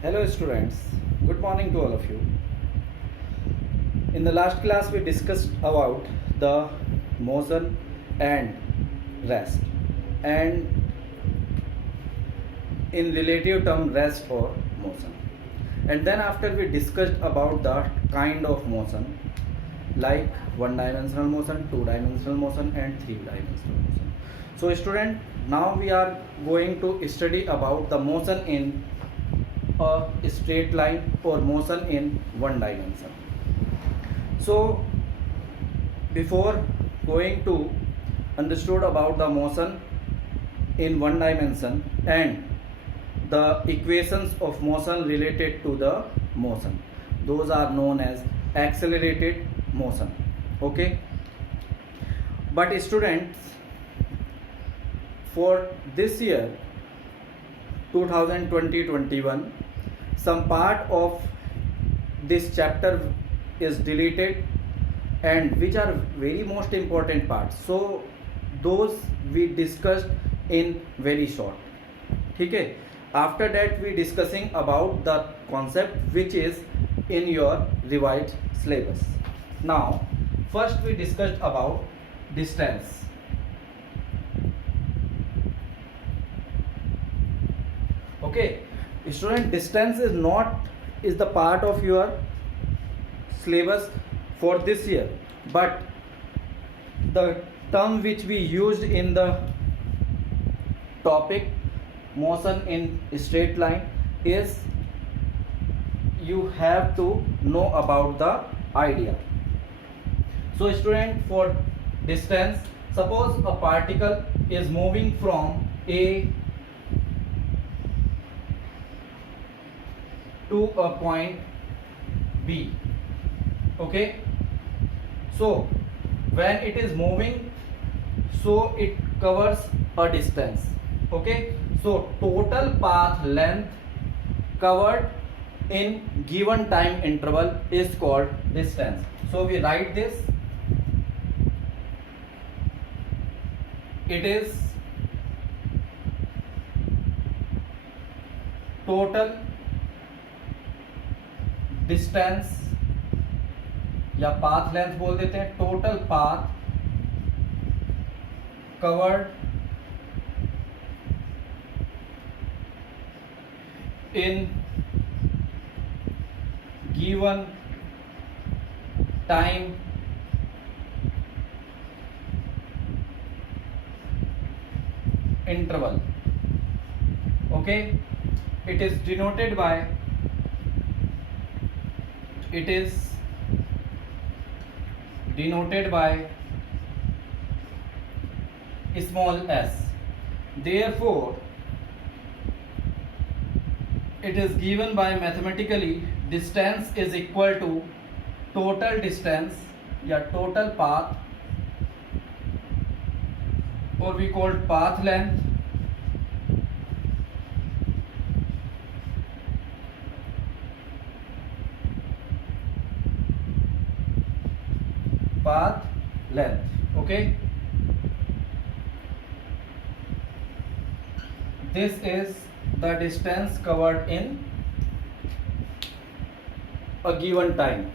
Hello students, good morning to all of you. In the last class we discussed about the motion and rest, and in relative term rest or motion. And then after we discussed about the kind of motion like one dimensional motion, two dimensional motion and three dimensional motion. So student, now we are going to study about the motion in a straight line or motion in one dimension. So before going to understood about the motion in one dimension and the equations of motion related to the motion, those are known as accelerated motion. Okay, but students, for this year 2020-21, some part of this chapter is deleted and which are very most important parts, so those we discussed in very short. Okay, after that we discussing about the concept which is in your revised syllabus. Now first we discussed about distance. Okay, student, distance is the part of your syllabus for this year, but the term which we used in the topic motion in straight line is, you have to know about the idea. So student, for distance, suppose a particle is moving from A to a point B. Okay, so when it is moving, so it covers a distance. Okay, so total path length covered in given time interval is called distance. So we write this, it is total distance या path length बोल देते हैं, total path covered in given time interval. Okay, it is denoted by small s. Therefore it is given by mathematically, distance is equal to total distance या total path, or we call path length, path length. Okay, this is the distance covered in a given time,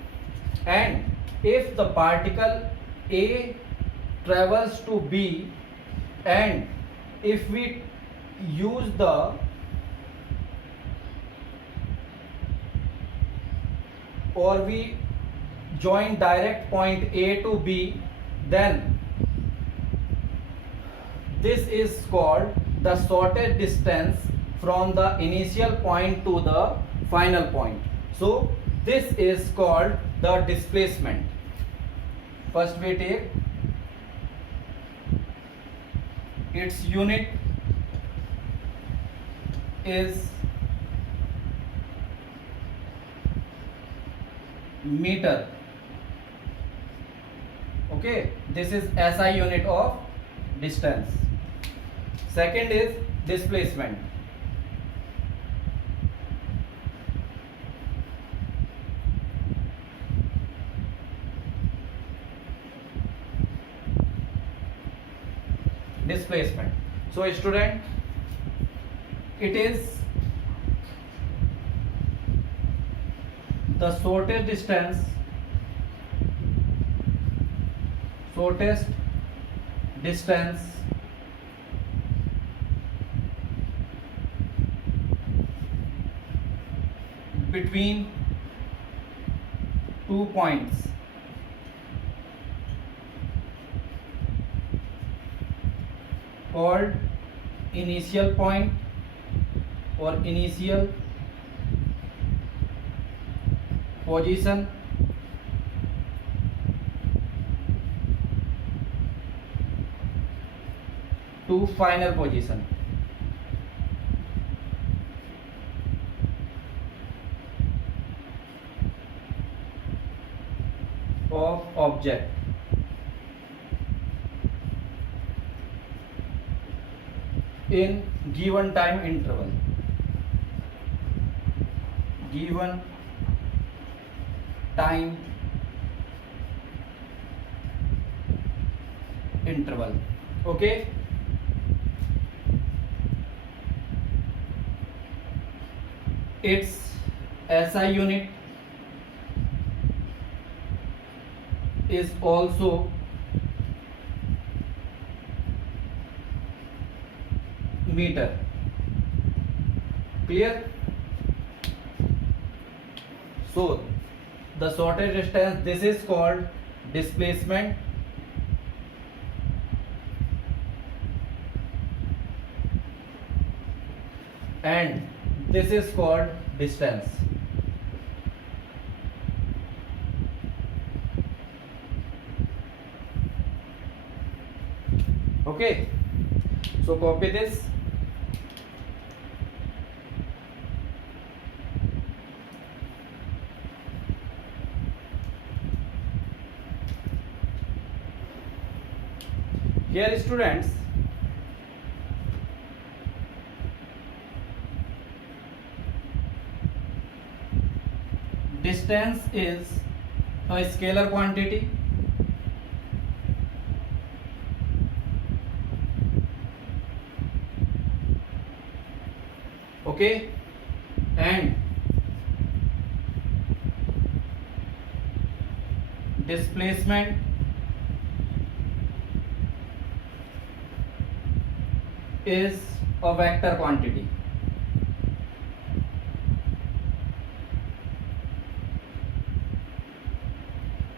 and if the particle A travels to B, and if we use the or we join direct point A to B, then this is called the shortest distance from the initial point to the final point. So this is called the displacement. First we take its unit is meter. Okay, this is SI unit of distance. Second is displacement. So student, it is the shortest distance between 2 points called initial point or initial position to final position. Of object in given time interval. Given time interval. Okay. Its SI unit is also meter. Clear? So the shortest distance, this is called displacement, and this is called distance. Okay, so copy this. Here students, distance is a scalar quantity. Okay, and displacement is a vector quantity.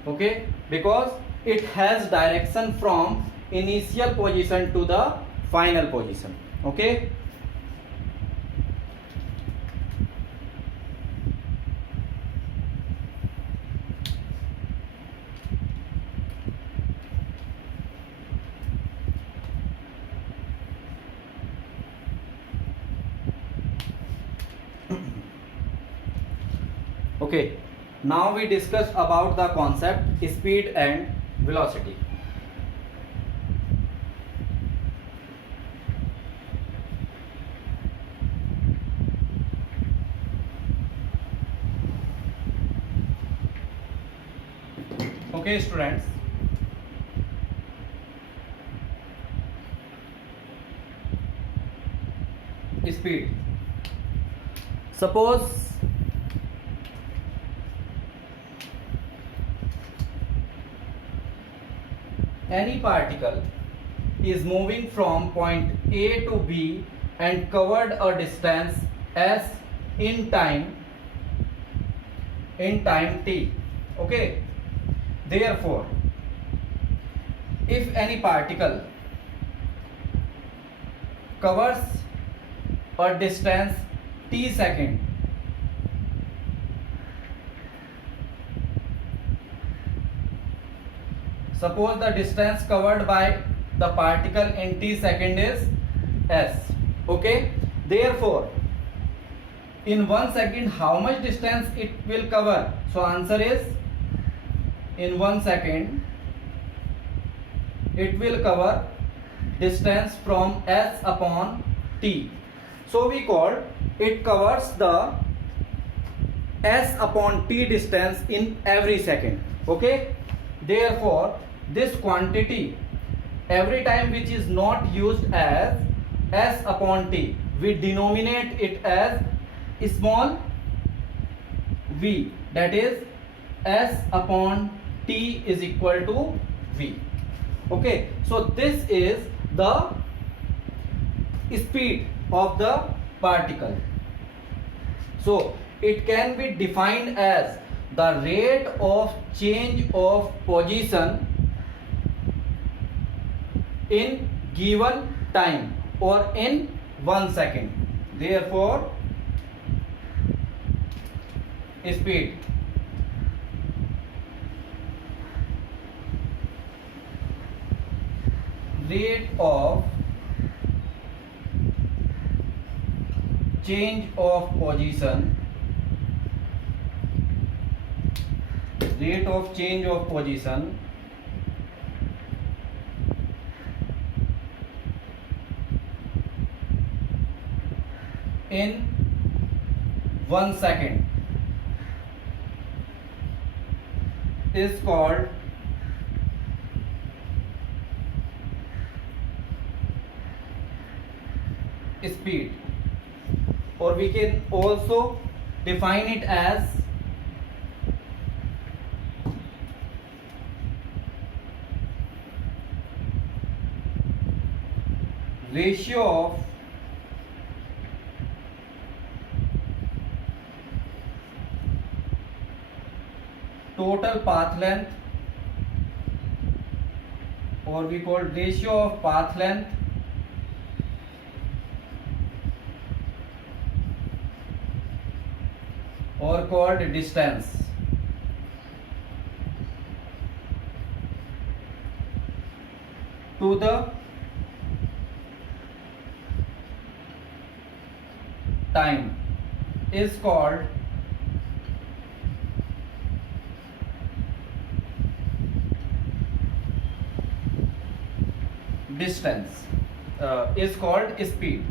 Okay, because it has direction from initial position to the final position. Okay. Okay, now we discuss about the concept speed and velocity. Okay students, speed. Suppose any particle is moving from point A to B and covered a distance s in time t. Okay, therefore if any particle covers a distance t second, suppose the distance covered by the particle in t second is s. Okay, therefore in 1 second how much distance it will cover? So answer is, in 1 second it will cover distance from s upon t. So we call it covers the s upon t distance in every second. Okay, therefore this quantity every time which is not used as s upon t, we denominate it as small v, that is s upon t is equal to v. Okay, so this is the speed of the particle. So it can be defined as the rate of change of position in given time or in 1 second. Therefore speed rate of change of position in 1 second is called speed, or we can also define it as ratio of total path length, or we call ratio of path length or called distance to the time is called distance, is called speed.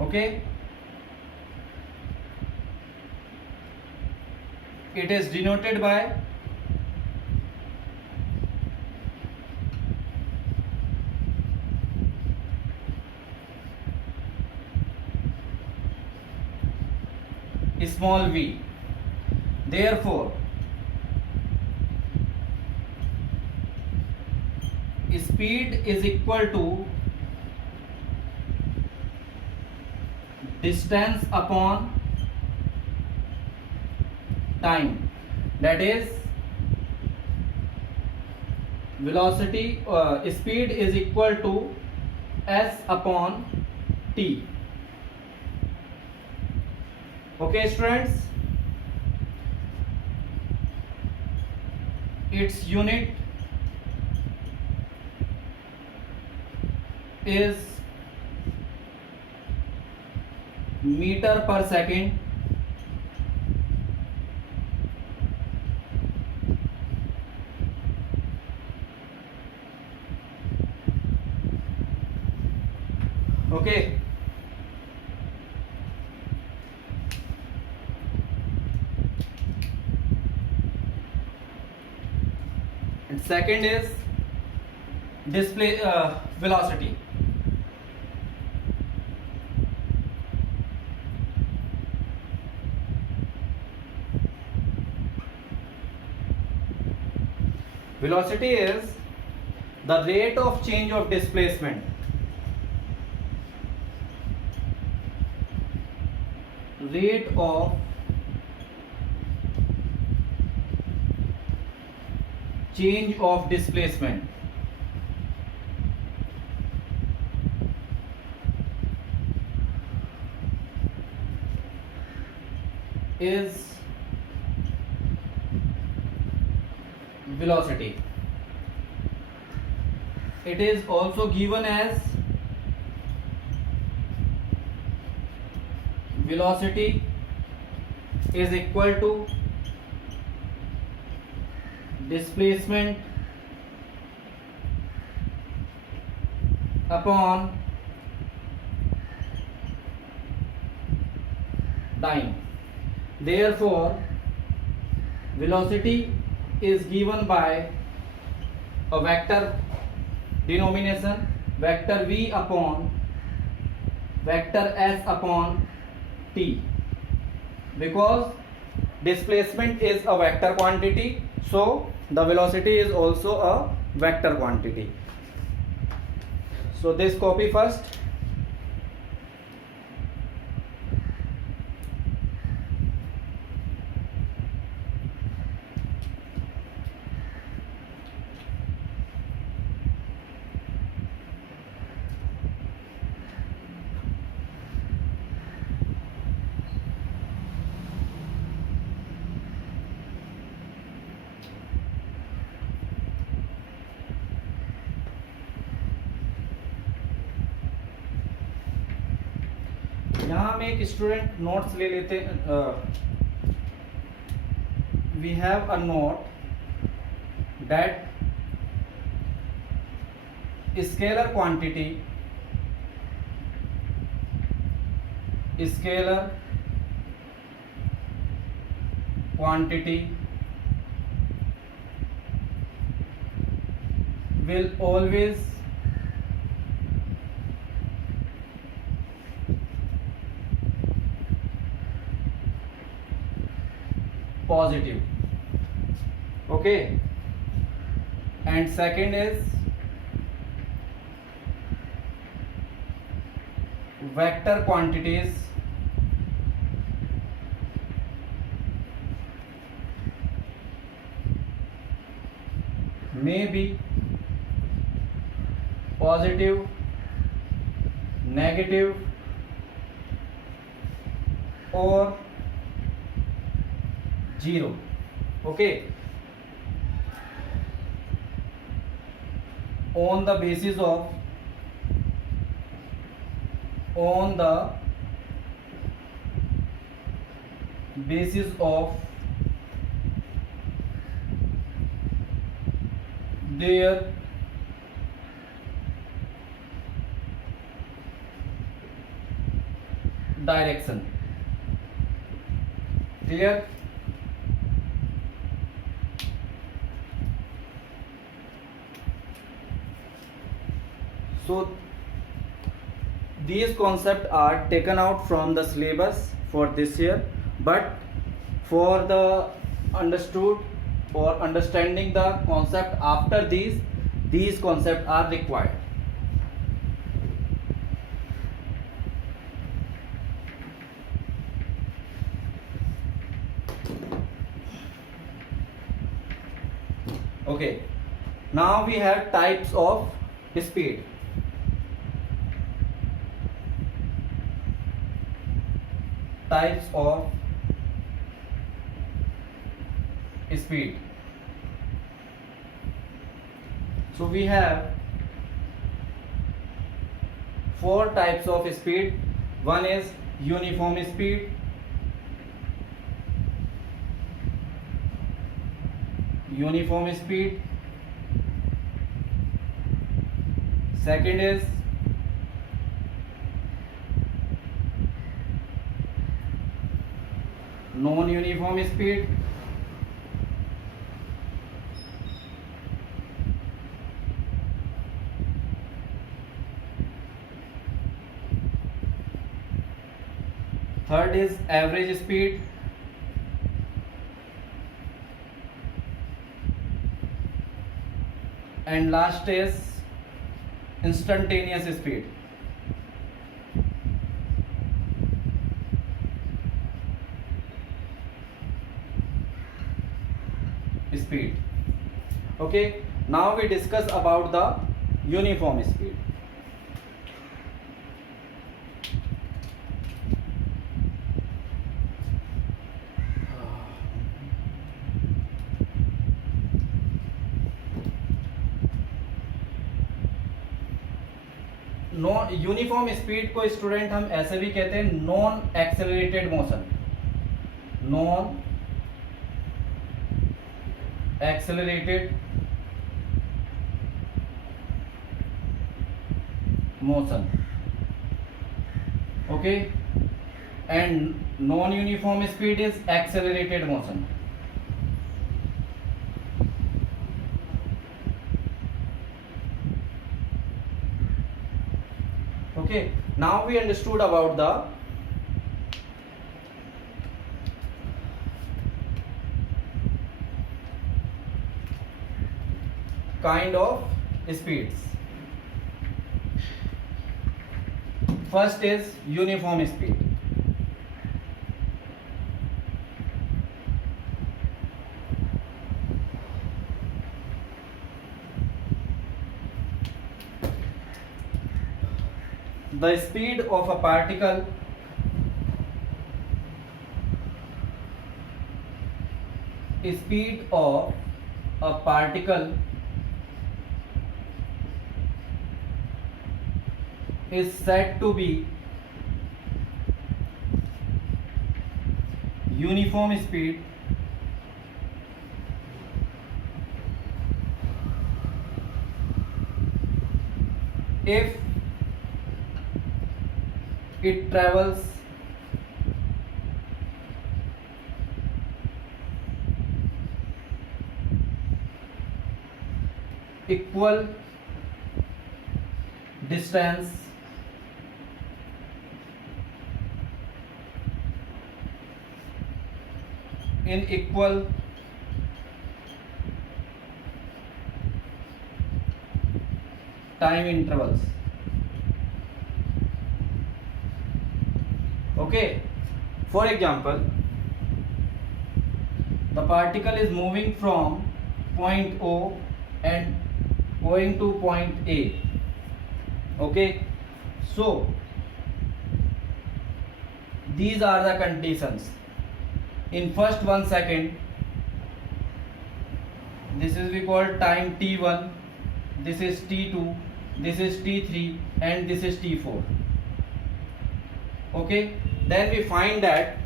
Okay, it is denoted by small v. Therefore speed is equal to distance upon time, that is velocity, speed is equal to s upon t. Okay students, its unit is meter per second. Okay, and second is display velocity. Velocity is the rate of change of displacement. Rate of change of displacement is velocity. It is also given as velocity is equal to displacement upon time. Therefore, velocity is given by a vector denomination, vector v upon vector s upon t, because displacement is a vector quantity, so the velocity is also a vector quantity. So this copy first. यहाँ हम एक student notes ले लेते हैं. We have a note that scalar quantity will always positive. Okay, and second is vector quantities may be positive, negative or zero. Okay, on the basis of their direction. Clear? So these concepts are taken out from the syllabus for this year, but for the understood or understanding the concept after these concepts are required. Okay, now we have types of speed. Types of speed. So we have 4 types of speed. One is uniform speed, second is non-uniform speed, third is average speed, and last is instantaneous speed. Okay, now we discuss about the uniform speed. Uniform speed को student हम ऐसे भी कहते हैं non accelerated motion, non accelerated motion. Okay, and non uniform speed is accelerated motion. Okay, Now we understood about the kind of speeds. First is uniform speed. The speed of a particle is said to be uniform speed if it travels equal distance in equal time intervals. Okay, for example, the particle is moving from point O and going to point A. Okay, so these are the conditions. In first 1 second, this is we call time t1, this is t2, this is t3, and this is t4. Okay, then we find that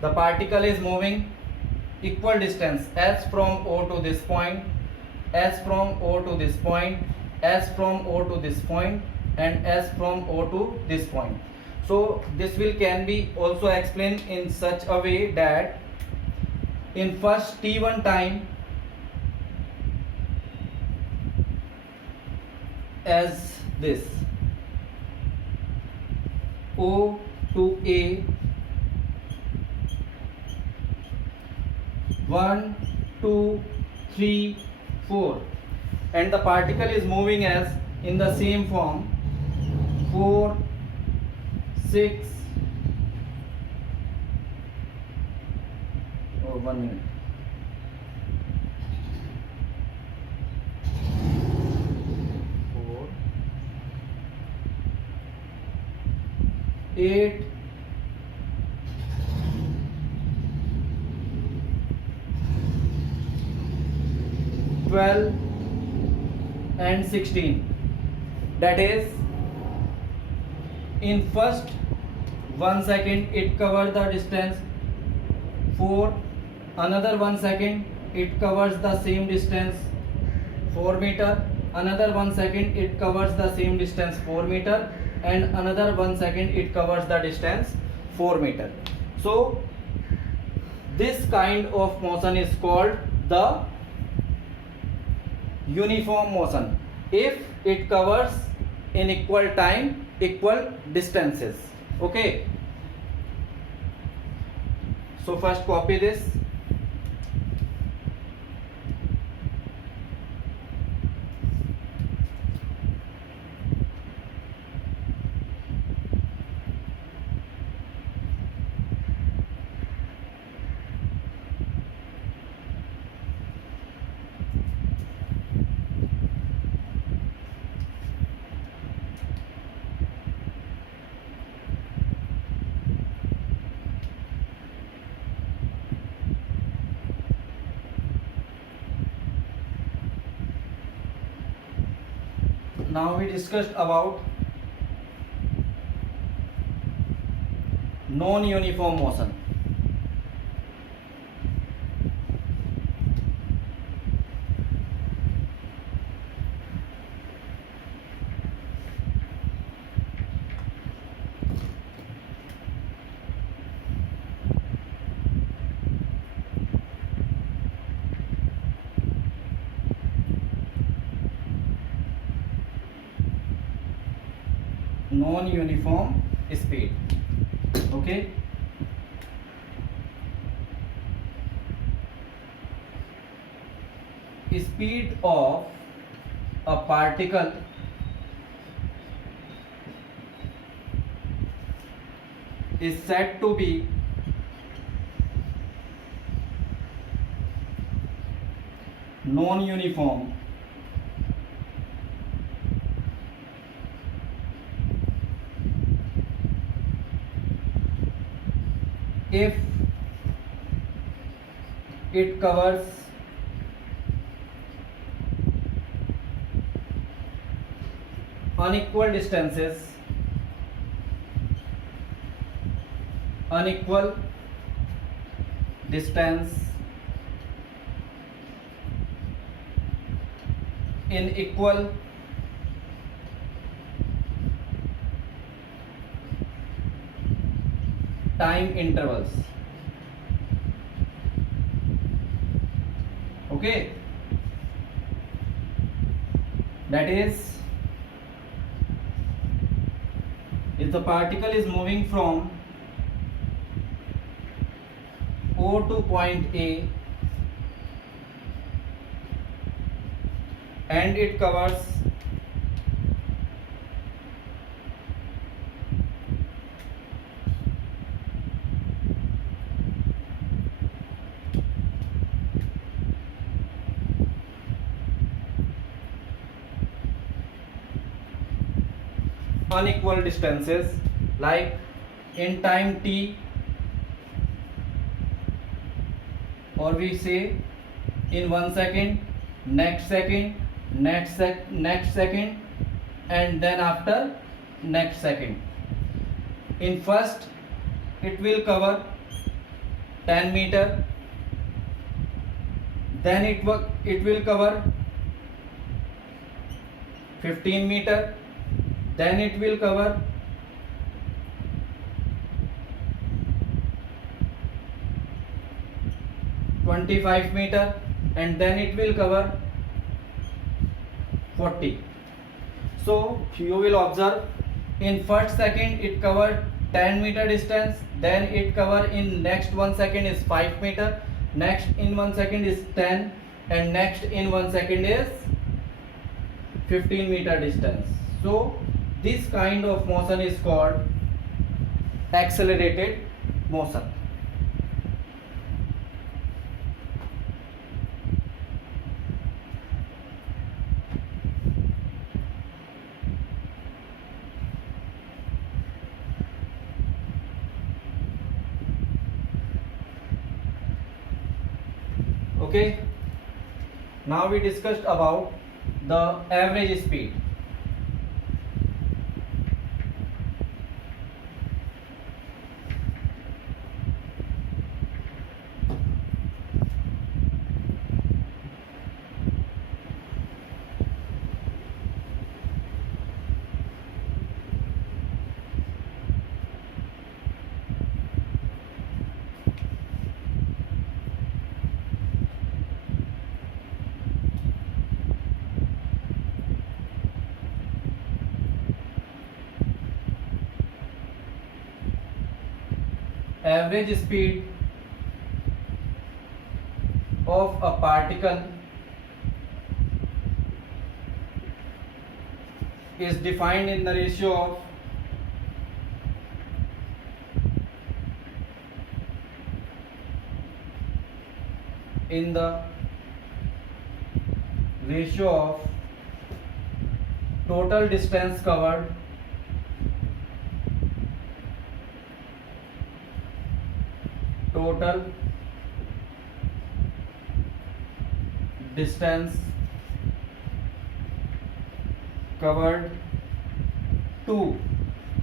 the particle is moving equal distance s from O to this point, s from O to this point, s from O to this point, and s from O to this point. So this will can be also explained in such a way that in first t1 time, as this O to A, 1, 2, 3, 4, and the particle is moving as in the same form 4, 6, oh 1 minute, 4, 8, 12 and 16. That is, in first 1 second it covers the distance 4, another 1 second it covers the same distance 4 meter, another 1 second it covers the same distance 4 meter, and another 1 second it covers the distance 4 meter. So this kind of motion is called the uniform motion if it covers in equal time equal distances. Okay, so first copy this. Now we discussed about non-uniform motion. non uniform speed. Okay, speed of a particle is said to be non uniform if it covers unequal distances, unequal distance in equal time intervals. Okay, that is, if the particle is moving from O to point A and it covers unequal distances, like in time t, or we say in 1 second, next second, next second, and then after next second. In first it will cover 10 meter, then it will cover 15 meter, then it will cover 25 meter, and then it will cover 40. So you will observe, in first second it covered 10 meter distance, then it cover in next 1 second is 5 meter, next in 1 second is 10, and next in 1 second is 15 meter distance. So this kind of motion is called accelerated motion. Okay, now we discussed about the average speed. Average speed of a particle is defined in the ratio of total distance covered total distance covered to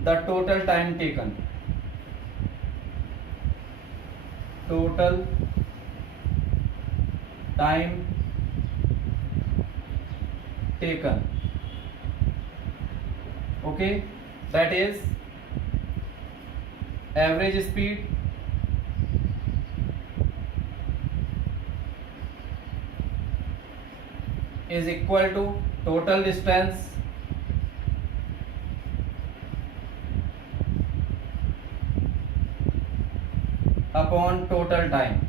the total time taken. Total time taken. Okay, that is average speed is equal to total distance upon total time.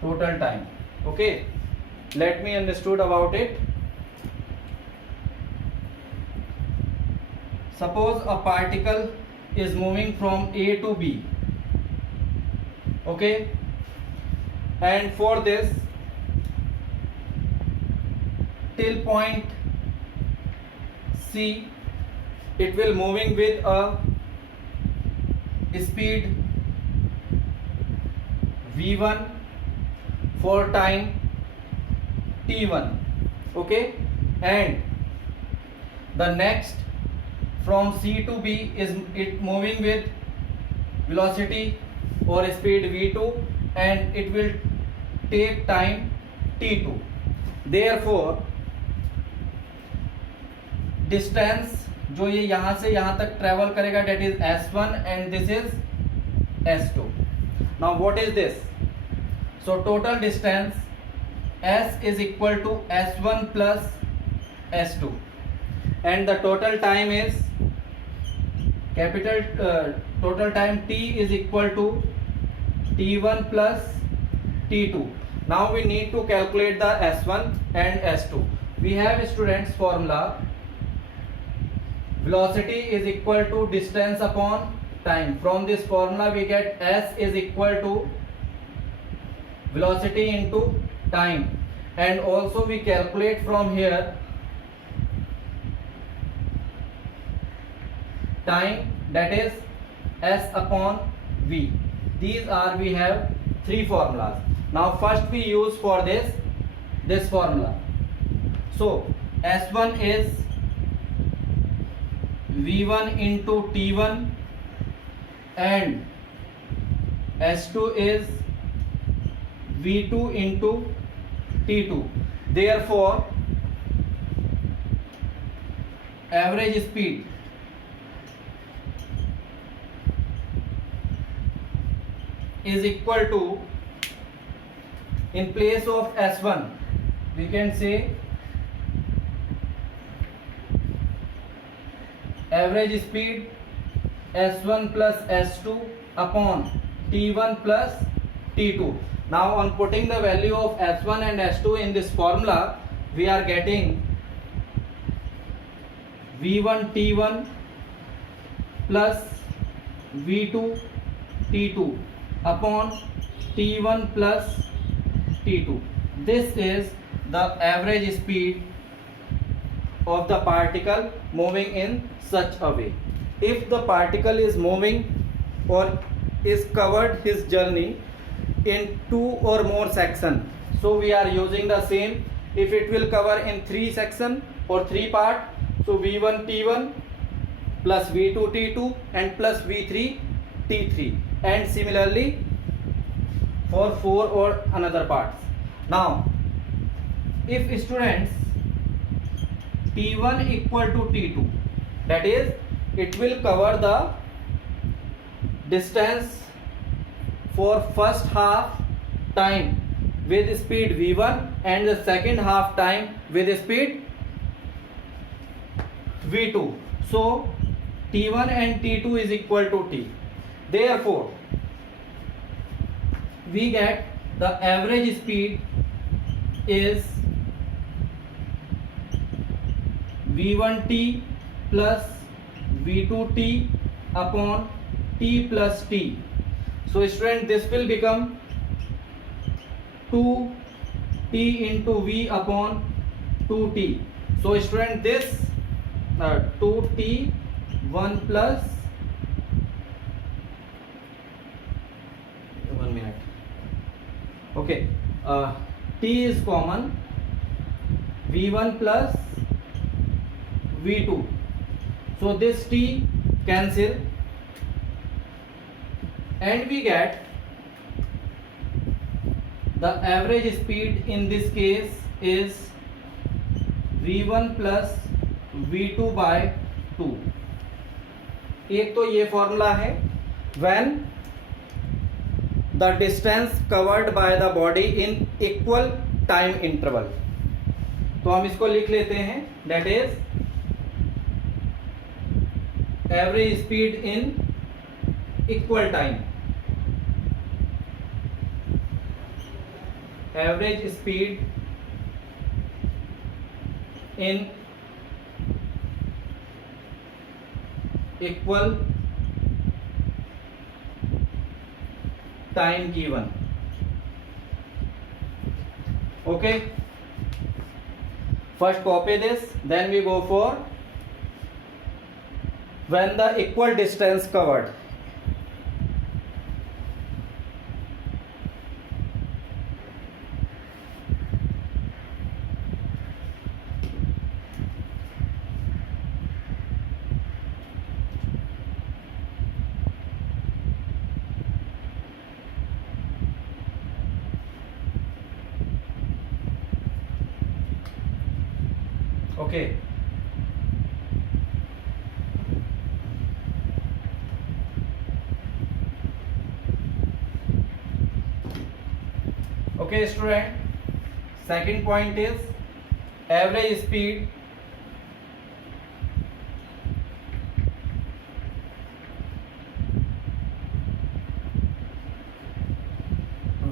Total time. Okay, let me understood about it. Suppose a particle is moving from A to B. Okay, and for this, till point C, it will moving with a speed v1 for time t1. Okay, and the next from C to B is it moving with velocity or speed v2, and it will take time t2. Therefore distance जो ये यहाँ से यहाँ तक travel करेगा that is s1 and this is s2. Now what is this? So total distance s is equal to s1 plus s2 and the total time is capital total time t is equal to t1 plus t2. Now we need to calculate the s1 and s2. We have students formula velocity is equal to distance upon time. From this formula we get s is equal to velocity into time, and also we calculate from here time, that is s upon v. These are, we have three formulas. Now first we use for this formula. So s1 is v1 into t1 and s2 is v2 into t2. Therefore average speed is equal to, in place of s1 we can say average speed s1 plus s2 upon t1 plus t2. Now on putting the value of s1 and s2 in this formula, we are getting v1 t1 plus v2 t2 upon t1 plus t2. This is the average speed of the particle moving in such a way. If the particle is moving or is covered his journey in two or more sections, so we are using the same. If it will cover in three section or three part, so v1 t1 plus v2 t2 and plus v3 t3, and similarly for four or another parts. Now if students t1 equal to t2, that is it will cover the distance for first half time with speed v1 and the second half time with speed v2. So t1 and t2 is equal to t. Therefore we get the average speed is v1t plus v2t upon t plus t. So student, this will become 2t into v upon 2t. So student, this 2t 1 plus 1 minute. Okay, t is common, v1 plus v2. So this t cancel and we get the average speed in this case is v1 plus v2 by 2. एक तो ये formula है when the distance covered by the body in equal time interval. तो हम इसको लिख लेते हैं, that is average speed in equal time. Average speed in equal time given. Okay, first copy this, then we go for when the equal distance covered. Okay, okay student, second point is average speed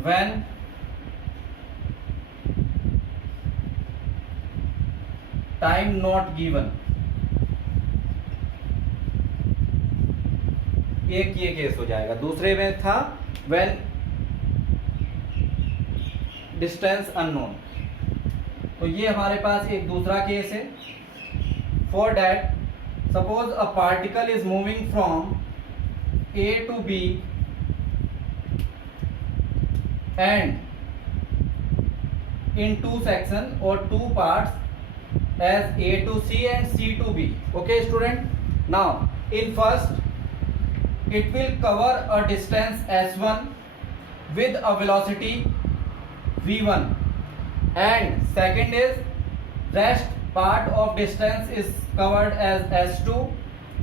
when time not given. एक ये case हो जाएगा, दूसरे में था when distance unknown. तो ये हमारे पास एक दूसरा केस है. For that, suppose a particle is moving from A to B and in two sections or two parts as A to C and C to B. Okay student, now in first it will cover a distance S1 with a velocity V1, and second is rest part of distance is covered as S2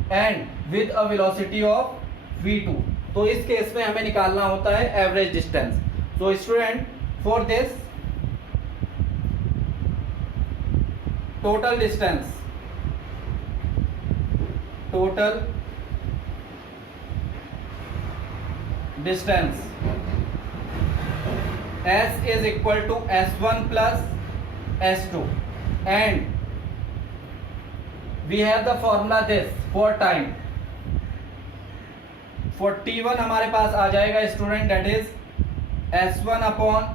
and with a velocity of V2. तो इस case में हमें निकालना होता है average distance. So student, for this total distance S is equal to S1 plus S2, and we have the formula this for time. For T1 हमारे पास आ जाएगा student, that is S1 upon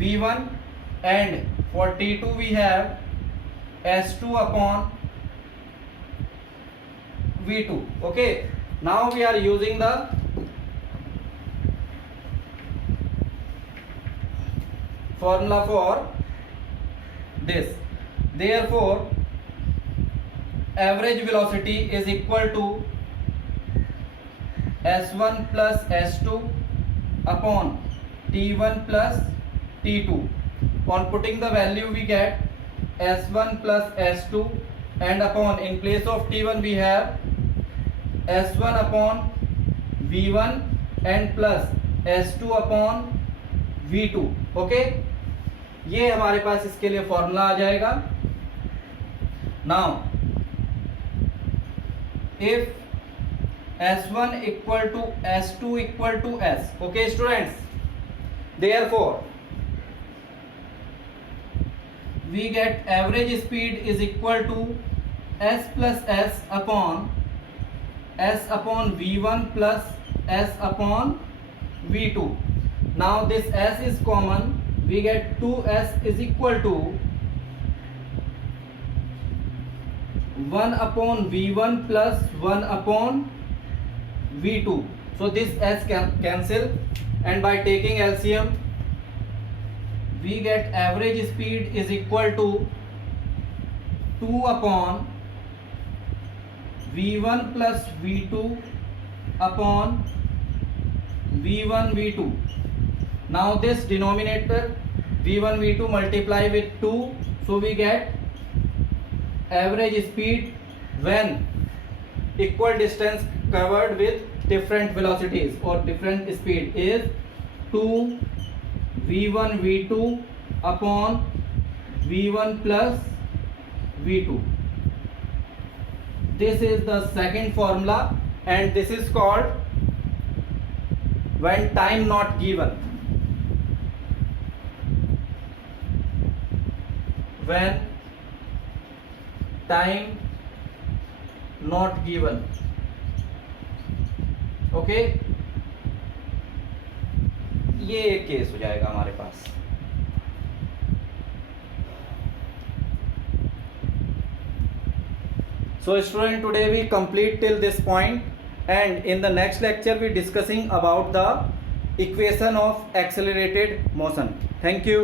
V1, and for T2 we have S2 upon V2. Okay, now we are using the formula for this. Therefore, average velocity is equal to S1 plus S2 upon T1 plus T2. On putting the value we get S1 plus S2, and upon, in place of T1 we have S1 upon V1 and plus S2 upon V2. Okay, ये हमारे पास इसके लिए formula आ जाएगा. Now if S1 equal to S2 equal to S. Okay students, therefore we get average speed is equal to S plus S upon V1 plus S upon V2. Now this S is common, we get 2S is equal to 1 upon V1 plus 1 upon V2. So this S can cancel, and by taking LCM we get average speed is equal to 2 upon V1 plus V2 upon V1 V2. Now this denominator V1 V2 multiply with 2, so we get average speed when equal distance covered with different velocities or different speed is 2 V1 V2 upon V1 plus V2. this is the second formula, and this is called when time not given. When time not given. Okay, ये एक case हो जाएगा हमारे पास. So student, today we complete till this point, and in the next lecture we discussing about the equation of accelerated motion. Thank you.